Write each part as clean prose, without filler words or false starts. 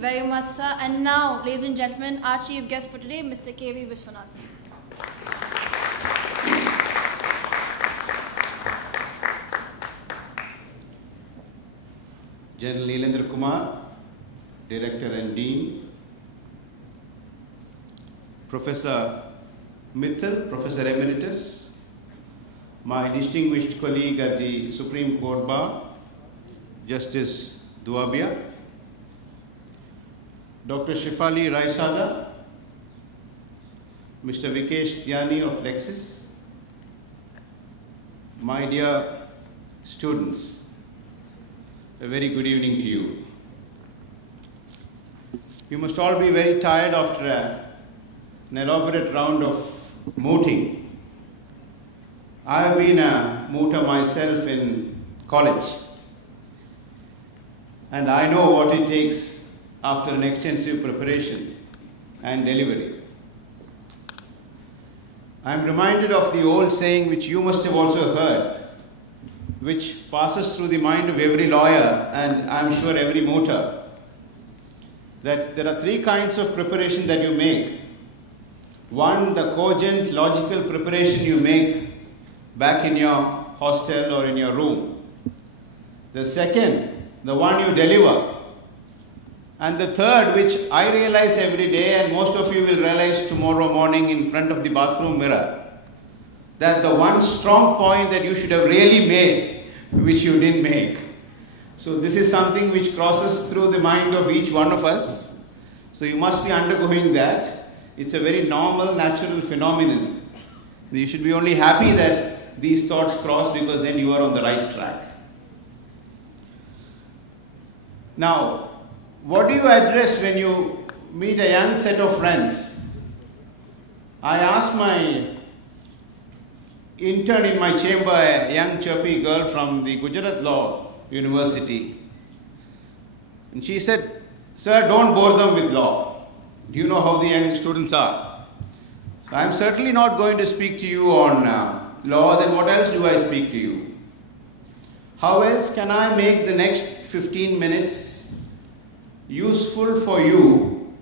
very much, sir. And now, ladies and gentlemen, our chief guest for today, Mr. K.V. Vishwanathan. General Neelendra Kumar, Director and Dean, Professor Mittal, Professor Emeritus, my distinguished colleague at the Supreme Court Bar, Justice Duabia, Dr. Shefali Raisada, Mr. Vikesh Dhyani of Lexis, my dear students, a very good evening to you. You must all be very tired after an elaborate round of mooting. I have been a mooter myself in college, and I know what it takes after an extensive preparation and delivery. I am reminded of the old saying which you must have also heard, which passes through the mind of every lawyer and I am sure every mooter, that there are three kinds of preparation that you make. One, the cogent, logical preparation you make back in your hostel or in your room. The second, the one you deliver. And the third, which I realize every day and most of you will realize tomorrow morning in front of the bathroom mirror, that the one strong point that you should have really made, which you didn't make. So this is something which crosses through the mind of each one of us. So you must be undergoing that. It's a very normal, natural phenomenon. You should be only happy that these thoughts cross, because then you are on the right track. Now, what do you address when you meet a young set of friends? I asked my intern in my chamber, a young chirpy girl from the Gujarat Law University. And she said, "Sir, don't bore them with law. Do you know how the young students are?" So I'm certainly not going to speak to you on law. Then what else do I speak to you? How else can I make the next 15 minutes useful for you,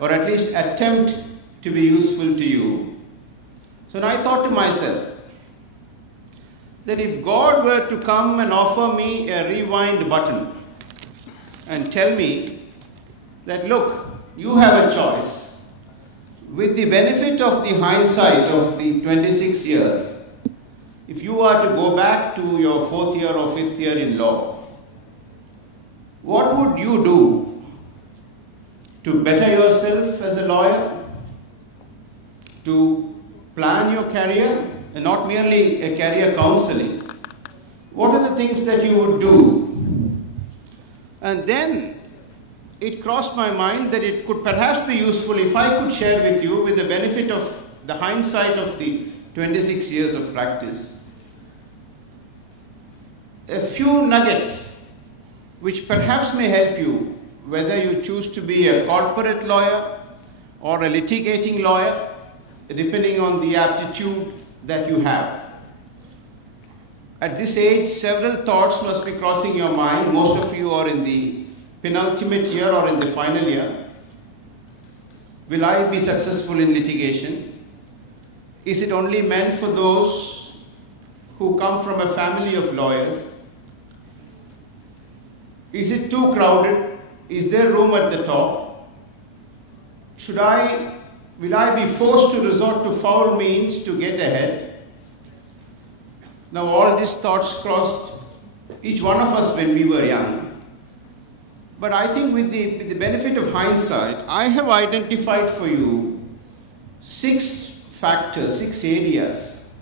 or at least attempt to be useful to you? So I thought to myself that if God were to come and offer me a rewind button and tell me that, look, you have a choice, with the benefit of the hindsight of the 26 years, if you are to go back to your 4th year or 5th year in law, what would you do to better yourself as a lawyer, to plan your career, and not merely a career counseling? What are the things that you would do? And then it crossed my mind that it could perhaps be useful if I could share with you, with the benefit of the hindsight of the 26 years of practice, a few nuggets which perhaps may help you, whether you choose to be a corporate lawyer or a litigating lawyer, depending on the aptitude that you have. At this age, several thoughts must be crossing your mind. Most of you are in the penultimate year or in the final year. Will I be successful in litigation? Is it only meant for those who come from a family of lawyers? Is it too crowded? Is there room at the top? Will I be forced to resort to foul means to get ahead? Now all these thoughts crossed each one of us when we were young. But I think with the benefit of hindsight, I have identified for you 6 factors, 6 areas,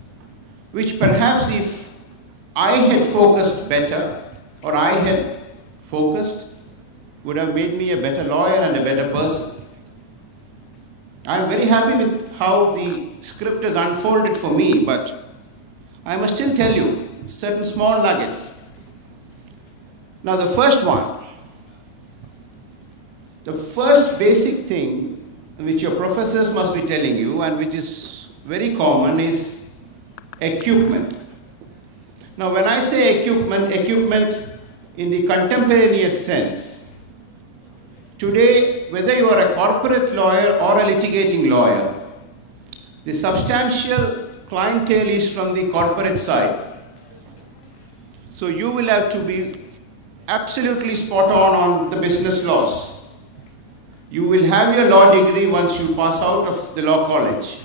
which perhaps if I had focused better, or I had focused, would have made me a better lawyer and a better person. I am very happy with how the script has unfolded for me, but I must still tell you certain small nuggets. Now the first one, the first basic thing which your professors must be telling you, and which is very common, is equipment. Now when I say equipment in the contemporaneous sense, Today, whether you are a corporate lawyer or a litigating lawyer, the substantial clientele is from the corporate side. So you will have to be absolutely spot on the business laws. You will have your law degree once you pass out of the law college.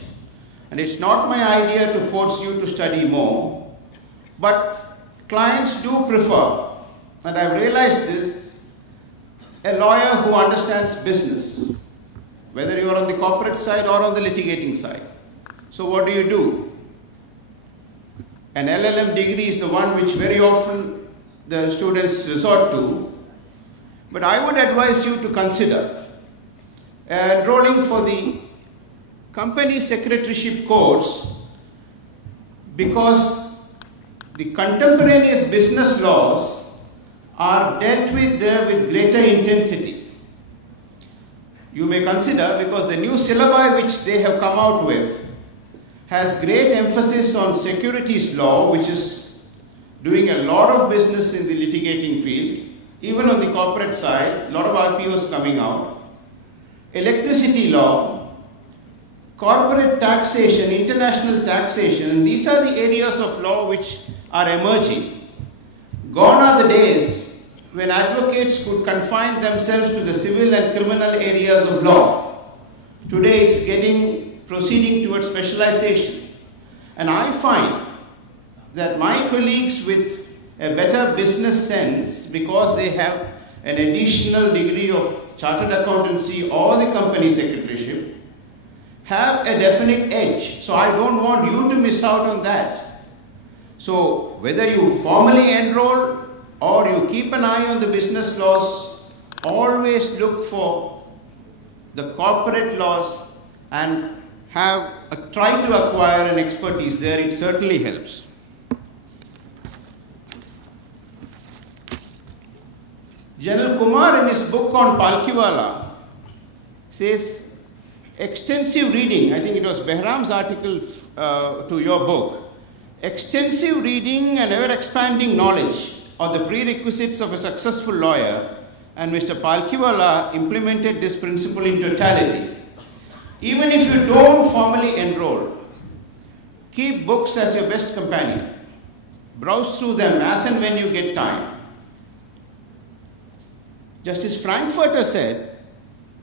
And it's not my idea to force you to study more, but clients do prefer, and I've realized this, a lawyer who understands business, whether you are on the corporate side or on the litigating side. So what do? An LLM degree is the one which very often the students resort to, but I would advise you to consider enrolling for the company secretaryship course, because the contemporaneous business laws are dealt with there with greater intensity. You may consider, because the new syllabi which they have come out with has great emphasis on securities law, which is doing a lot of business in the litigating field. Even on the corporate side, a lot of RPOs coming out. Electricity law, corporate taxation, international taxation, these are the areas of law which are emerging. Gone are the days when advocates could confine themselves to the civil and criminal areas of law. Today it's proceeding towards specialization. And I find that my colleagues with a better business sense, because they have an additional degree of chartered accountancy or the company secretaryship, have a definite edge. So I don't want you to miss out on that. So whether you formally enroll or you keep an eye on the business laws, always look for the corporate laws and try to acquire an expertise there. It certainly helps. General Kumar, in his book on Palkhiwala, says extensive reading, I think it was Behram's article to your book, extensive reading and ever-expanding knowledge are the prerequisites of a successful lawyer, and Mr. Palkhiwala implemented this principle in totality. Even if you don't formally enroll, keep books as your best companion. Browse through them as and when you get time. Justice Frankfurter said,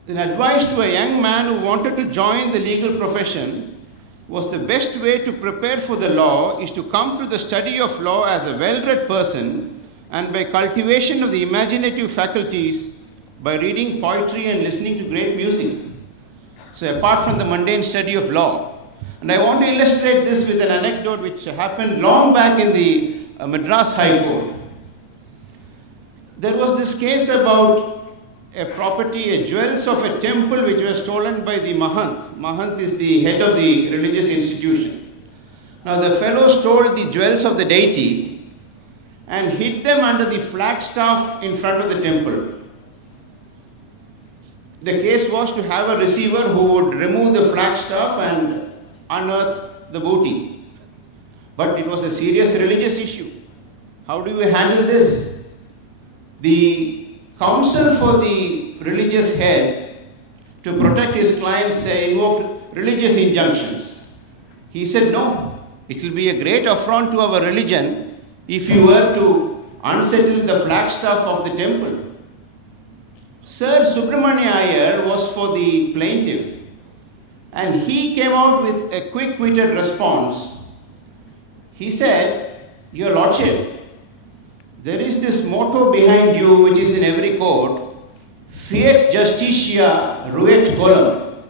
an advice to a young man who wanted to join the legal profession was the best way to prepare for the law is to come to the study of law as a well-read person and by cultivation of the imaginative faculties by reading poetry and listening to great music. So apart from the mundane study of law. And I want to illustrate this with an anecdote which happened long back in the Madras High Court. There was this case about a property, jewels of a temple which was stolen by the Mahant. Mahant is the head of the religious institution. Now the fellow stole the jewels of the deity and hid them under the flagstaff in front of the temple. The case was to have a receiver who would remove the flagstaff and unearth the booty. But it was a serious religious issue. How do you handle this? The counsel for the religious head, to protect his clients, invoked religious injunctions. He said, no, it will be a great affront to our religion if you were to unsettle the flagstaff of the temple. Sir Subramania Iyer was for the plaintiff, and he came out with a quick-witted response. He said, Your Lordship, there is this motto behind you which is in every court, Fiat Justitia Ruet Coelum.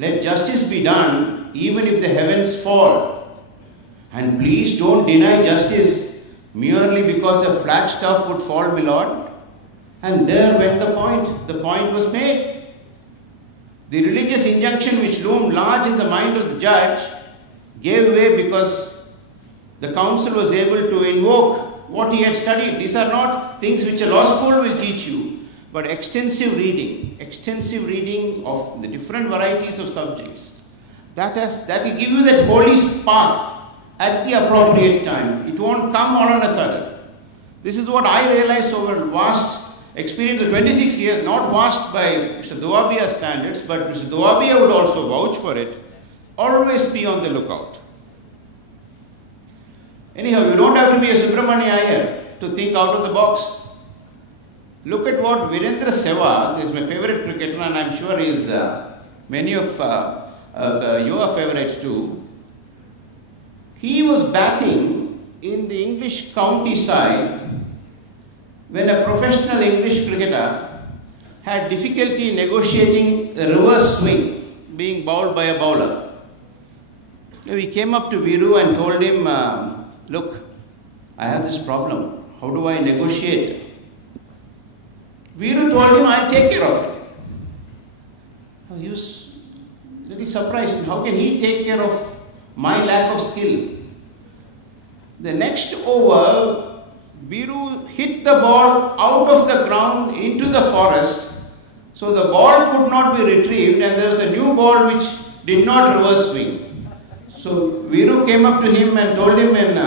Let justice be done even if the heavens fall. And please don't deny justice merely because a flagstaff would fall, my lord. And there went the point. The point was made. The religious injunction which loomed large in the mind of the judge gave way because the counsel was able to invoke what he had studied. These are not things which a law school will teach you, but extensive reading of the different varieties of subjects. That will give you that holy spark at the appropriate time. It won't come all on a sudden. This is what I realized over vast experience of 26 years, not vast by Mr. Doabia standards, but Mr. Doabia would also vouch for it. Always be on the lookout. Anyhow, you don't have to be a Subramania Iyer to think out of the box. Look at what Virendra Sehwag is, my favorite cricketer, and I'm sure he is many of your favorites too. He was batting in the English county side when a professional English cricketer had difficulty negotiating a reverse swing being bowled by a bowler. We came up to Viru and told him, look, I have this problem. How do I negotiate? Viru told him, I'll take care of it. He was a little surprised. How can he take care of my lack of skill? The next over, Viru hit the ball out of the ground into the forest. So the ball could not be retrieved and there was a new ball which did not reverse swing. So Viru came up to him and told him in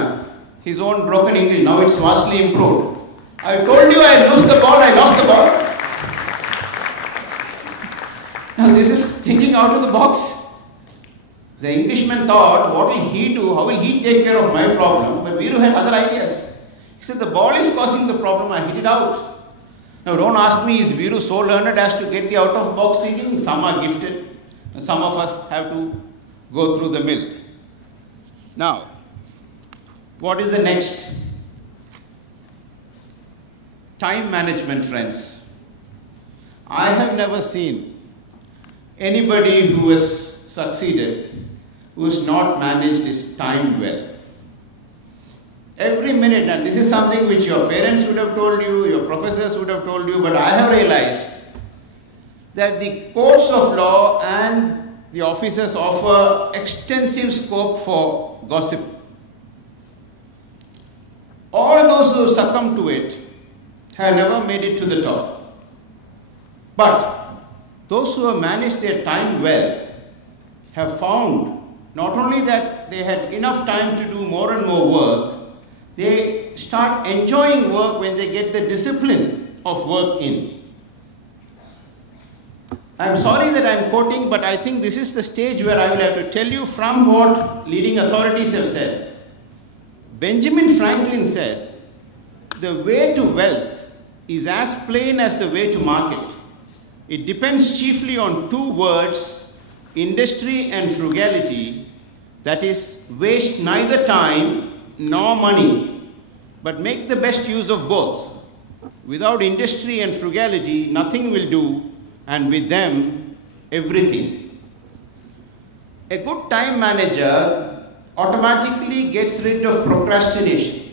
his own broken English, now it's vastly improved. I told you I lose the ball, I lost the ball. Now this is thinking out of the box. The Englishman thought, what will he do? How will he take care of my problem? But Viru had other ideas. He said, the ball is causing the problem, I hit it out. Now don't ask me, is Viru so learned as to get the out of box thinking? Some are gifted. Some of us have to go through the mill. Now, what is the next? Time management, friends. I have never seen anybody who has succeeded who has not managed his time well. Every minute, and this is something which your parents would have told you, your professors would have told you, but I have realized that the courts of law and the officers offer extensive scope for gossip. All those who succumb to it have never made it to the top. But those who have managed their time well have found not only that they had enough time to do more and more work, they start enjoying work when they get the discipline of work in. I'm sorry that I'm quoting, but I think this is the stage where I will have to tell you from what leading authorities have said. Benjamin Franklin said, the way to wealth is as plain as the way to market. It depends chiefly on two words, industry and frugality, that is, waste neither time nor money, but make the best use of both. Without industry and frugality, nothing will do, and with them, everything. A good time manager automatically gets rid of procrastination.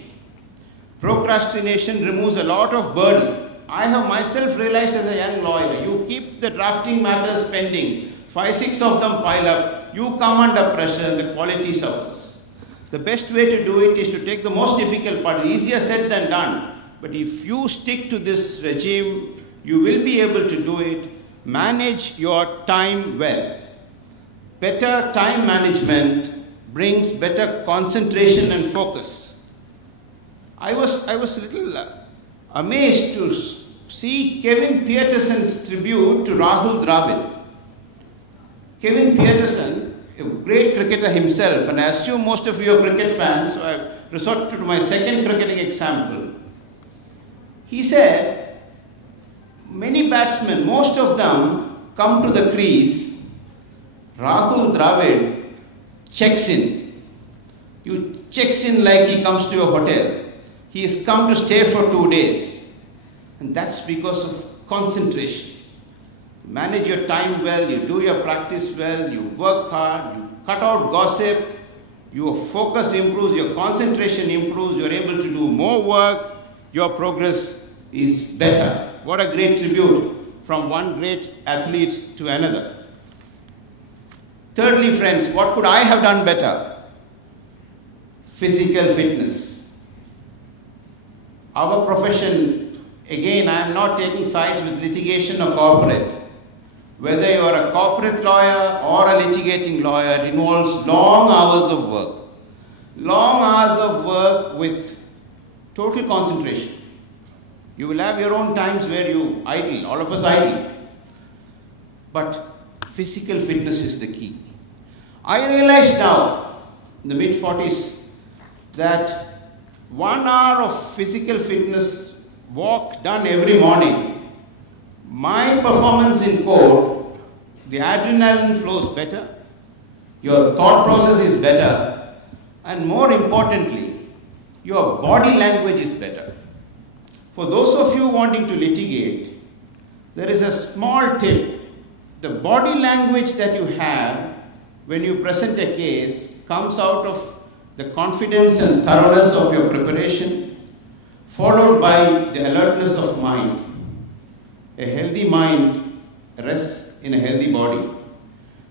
Procrastination removes a lot of burden. I have myself realized as a young lawyer, you keep the drafting matters pending, 5-6 of them pile up, you come under pressure and the quality suffers. The best way to do it is to take the most difficult part, easier said than done. But if you stick to this regime, you will be able to do it. Manage your time well. Better time management brings better concentration and focus. I was a little amazed to see Kevin Pietersen's tribute to Rahul Dravid. Kevin Pietersen, a great cricketer himself, and I assume most of you are cricket fans, so I've resorted to my second cricketing example. He said, many batsmen, most of them come to the crease. Rahul Dravid checks in. You checks in like he comes to your hotel. He has come to stay for 2 days. And that's because of concentration. Manage your time well, you do your practice well, you work hard, you cut out gossip, your focus improves, your concentration improves, you're able to do more work, your progress is better. What a great tribute from one great athlete to another. Thirdly, friends, what could I have done better? Physical fitness. Our profession, again, I am not taking sides with litigation or corporate. Whether you are a corporate lawyer or a litigating lawyer, it involves long hours of work. Long hours of work with total concentration. You will have your own times where you idle, all of us idle. But physical fitness is the key. I realize now, in the mid-40s, that 1 hour of physical fitness walk done every morning, my performance in court, the adrenaline flows better, your thought process is better, and more importantly, your body language is better. For those of you wanting to litigate, there is a small tip. The body language that you have when you present a case comes out of the confidence and thoroughness of your preparation, followed by the alertness of mind. A healthy mind rests in a healthy body.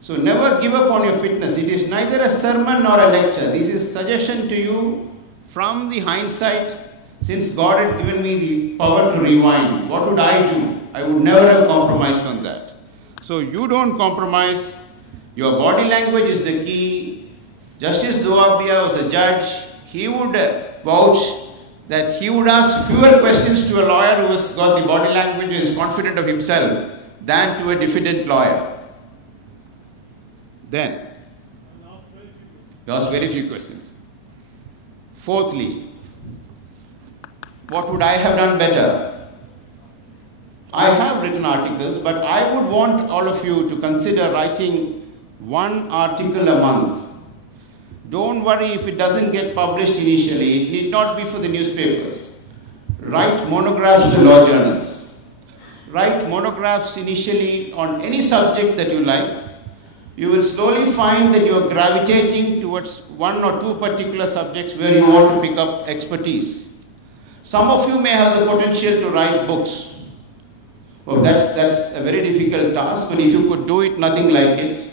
So never give up on your fitness. It is neither a sermon nor a lecture. This is suggestion to you from the hindsight. Since God had given me the power to rewind, what would I do? I would never have compromised on that. So you don't compromise. Your body language is the key. Justice Doabia was a judge. He would vouch that he would ask fewer questions to a lawyer who has got the body language and is confident of himself than to a defendant lawyer. Then, he asked very few questions. Fourthly, what would I have done better? I have written articles, but I would want all of you to consider writing 1 article a month. Don't worry if it doesn't get published initially. It need not be for the newspapers. Write monographs to law journals. Write monographs initially on any subject that you like. You will slowly find that you are gravitating towards 1 or 2 particular subjects where you want to pick up expertise. Some of you may have the potential to write books. Oh, that's a very difficult task, but if you could do it, nothing like it.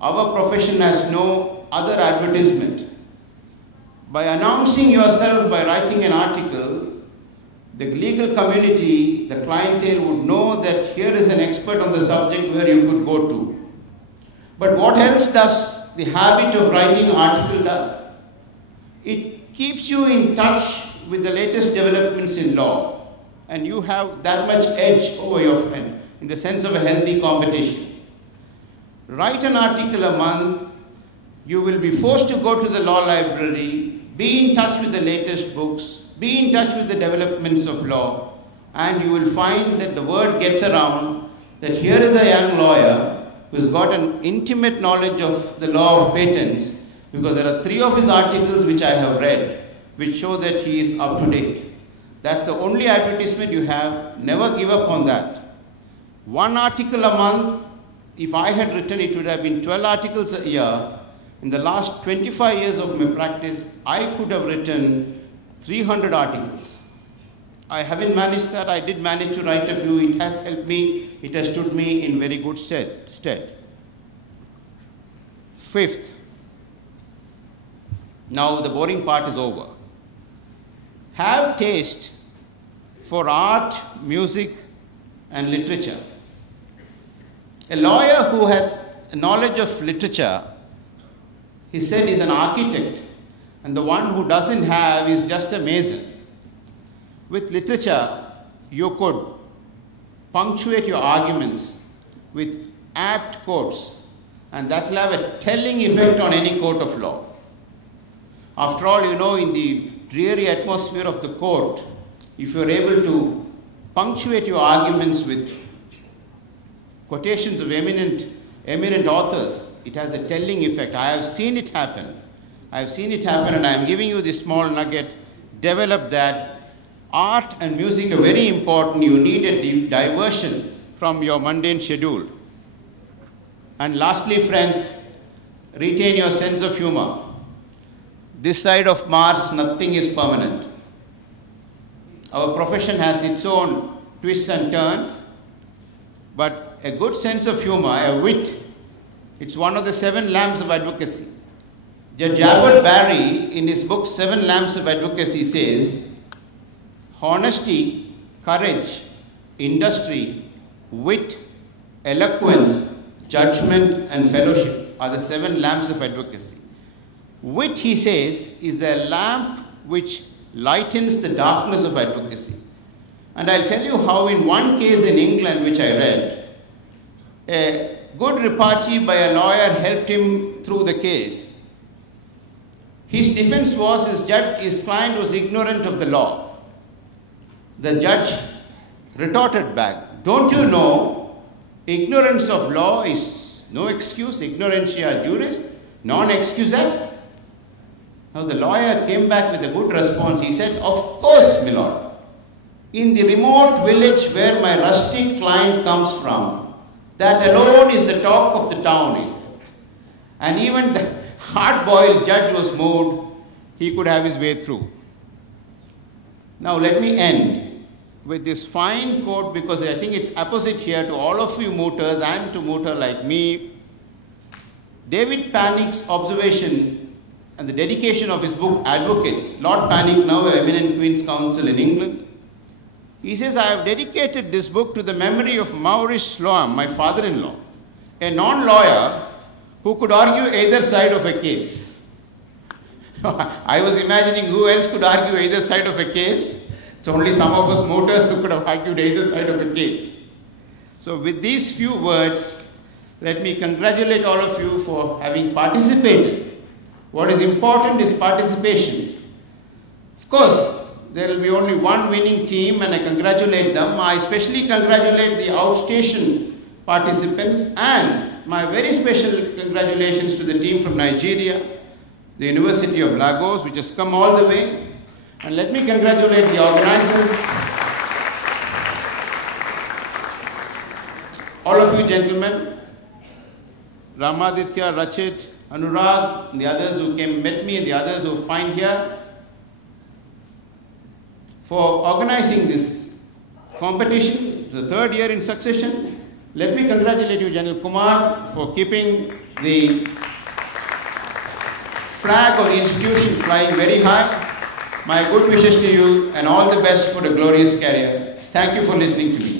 Our profession has no other advertisement. By announcing yourself by writing an article, the legal community, the clientele would know that here is an expert on the subject where you could go to. But what else does the habit of writing an article does? It keeps you in touch with the latest developments in law, and you have that much edge over your friend in the sense of a healthy competition. Write an article a month. You will be forced to go to the law library, be in touch with the latest books, be in touch with the developments of law, and you will find that the word gets around that here is a young lawyer who's got an intimate knowledge of the law of patents, because there are 3 of his articles which I have read, which show that he is up to date. That's the only advertisement you have. Never give up on that. 1 article a month. If I had written, it would have been 12 articles a year. In the last 25 years of my practice, I could have written 300 articles. I haven't managed that. I did manage to write a few. It has helped me. It has stood me in very good stead. 5th. Now the boring part is over. Have taste for art, music, and literature. A lawyer who has a knowledge of literature, he said, is an architect, and the one who doesn't have is just a mason. With literature, you could punctuate your arguments with apt quotes, and that will have a telling effect on any court of law. After all, you know, in the dreary atmosphere of the court, if you're able to punctuate your arguments with quotations of eminent authors, it has a telling effect. I have seen it happen. I have seen it happen, and I am giving you this small nugget. Develop that. Art and music are very important. You need a diversion from your mundane schedule. And lastly, friends, retain your sense of humor. This side of Mars, nothing is permanent. Our profession has its own twists and turns, but a good sense of humor, a wit, it's one of the 7 lamps of advocacy. Judge Albert Barry, in his book 7 Lamps of Advocacy, says, honesty, courage, industry, wit, eloquence, judgment, and fellowship are the 7 lamps of advocacy. Wit, he says, is the lamp which lightens the darkness of advocacy. And I'll tell you how in one case in England which I read, a good repartee by a lawyer helped him through the case. His defense was his client was ignorant of the law. The judge retorted back, "Don't you know, ignorance of law is no excuse, ignorantia juris, non excusat?" Now the lawyer came back with a good response. He said, "Of course, my lord. In the remote village where my rustic client comes from, that alone is the talk of the town," he said. And even the hard-boiled judge was moved. He could have his way through. Now let me end with this fine quote, because I think it's apposite here to all of you mooters and to mooter like me. David Panik's observation and the dedication of his book Advocates. Lord Panik, now an eminent Queen's Counsel in England. He says, "I have dedicated this book to the memory of Maurice Sloam, my father-in-law, a non-lawyer who could argue either side of a case." I was imagining who else could argue either side of a case. It's only some of us mooters who could have argued either side of a case. So with these few words, let me congratulate all of you for having participated. What is important is participation. Of course, there will be only one winning team, and I congratulate them. I especially congratulate the outstation participants, and my very special congratulations to the team from Nigeria, the University of Lagos, which has come all the way. And let me congratulate the organizers, all of you gentlemen, Ramaditya, Rachit, Anurag, and the others who met me, and the others who find here, for organizing this competition, the third year in succession. Let me congratulate you, General Kumar, for keeping the flag of the institution flying very high. My good wishes to you and all the best for a glorious career. Thank you for listening to me.